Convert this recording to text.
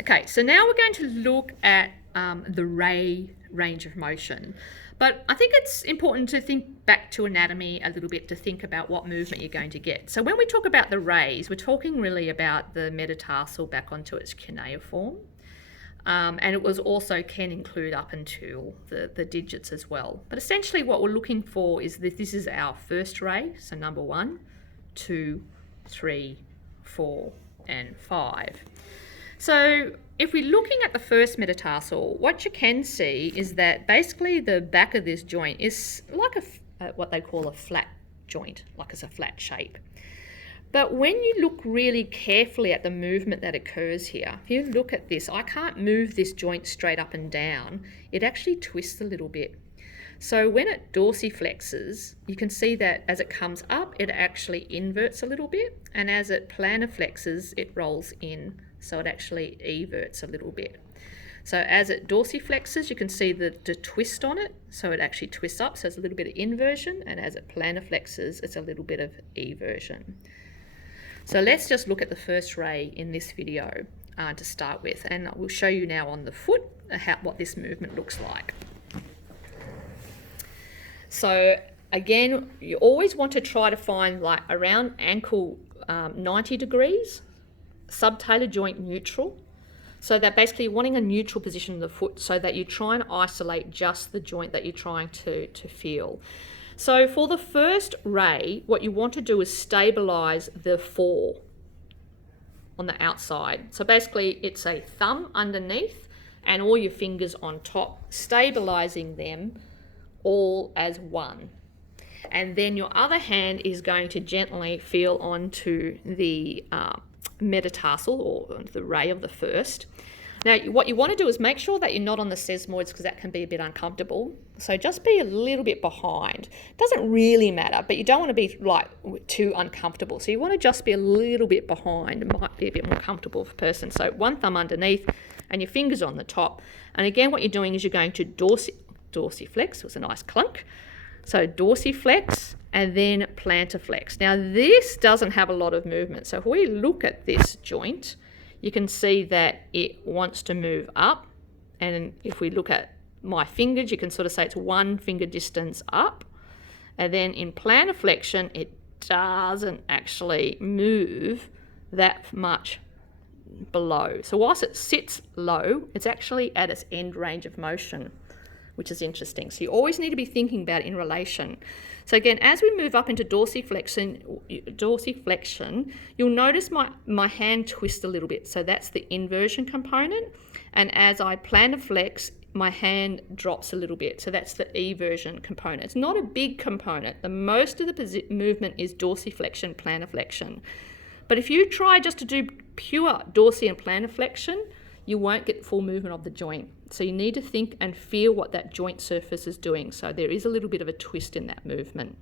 Okay, so now we're going to look at the ray range of motion. But I think it's important to think back to anatomy a little bit to think about what movement you're going to get. So when we talk about the rays, we're talking really about the metatarsal back onto its cuneiform. And it was also can include up until the digits as well. But essentially what we're looking for is that this is our first ray, so number 1, 2, 3, 4, and 5. So if we're looking at the first metatarsal, what you can see is that basically the back of this joint is like what they call a flat joint, like it's a flat shape. But when you look really carefully at the movement that occurs here, if you look at this, I can't move this joint straight up and down. It actually twists a little bit. So when it dorsiflexes, you can see that as it comes up, it actually inverts a little bit, and as it planiflexes, it rolls in, so it actually everts a little bit. So as it dorsiflexes, you can see the twist on it, so it actually twists up, so it's a little bit of inversion, and as it planiflexes, it's a little bit of eversion. So let's just look at the first ray in this video to start with, and we'll show you now on the foot what this movement looks like. So again, you always want to try to find like around ankle 90 degrees, subtalar joint neutral. So that basically you're wanting a neutral position in the foot so that you try and isolate just the joint that you're trying to feel. So for the first ray, what you want to do is stabilize the 4 on the outside. So basically it's a thumb underneath and all your fingers on top, stabilizing them all as one. And then your other hand is going to gently feel onto the metatarsal or the ray of the first. Now what you want to do is make sure that you're not on the sesamoids because that can be a bit uncomfortable. So just be a little bit behind. Doesn't really matter, but you don't want to be like too uncomfortable. So you want to just be a little bit behind. It might be a bit more comfortable for a person. So one thumb underneath and your fingers on the top. And again, what you're doing is you're going to dorsiflex, was a nice clunk. So dorsiflex and then plantarflex. Now this doesn't have a lot of movement. So if we look at this joint, you can see that it wants to move up. And if we look at my fingers, you can sort of say it's 1 finger distance up. And then in plantarflexion, it doesn't actually move that much below. So whilst it sits low, it's actually at its end range of motion, which is interesting. So you always need to be thinking about it in relation. So again, as we move up into dorsiflexion, you'll notice my hand twist a little bit. So that's the inversion component. And as I plantarflex, my hand drops a little bit. So that's the eversion component. It's not a big component. The most of the movement is dorsiflexion, plantarflexion. But if you try just to do pure dorsi and plantarflexion, you won't get the full movement of the joint. So you need to think and feel what that joint surface is doing. So there is a little bit of a twist in that movement.